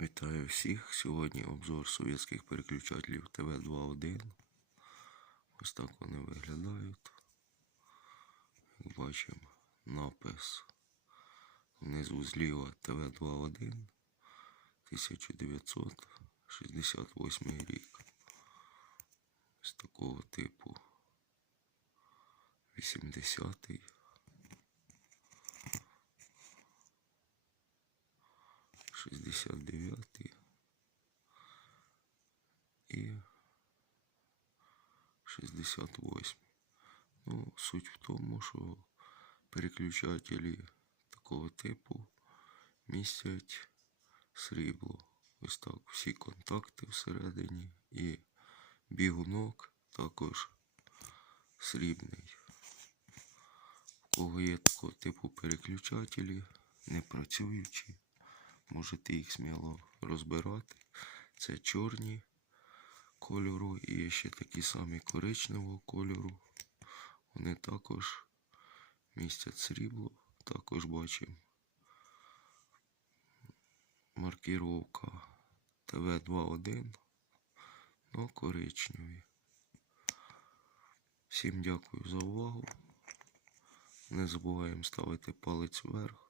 Вітаю всіх. Сьогодні обзор совєтських переключателів ТВ-2.1. Ось так вони виглядають. Як бачимо, напис внизу зліва ТВ-2.1 1968 рік. Ось такого типу 80-й. Шістдесят дев'ятий і шістдесят восьмий. Ну, суть в тому, що переключателі такого типу містять срібло. Ось так всі контакти всередині і бігунок також срібний. У кого є такого типу переключателі, не працюючі, можете їх сміло розбирати. Це чорні кольору і є ще такі самі коричневого кольору. Вони також містять срібло. Також бачимо маркіровка ТВ-2.1, но коричневі. Всім дякую за увагу. Не забуваємо ставити палець вверх.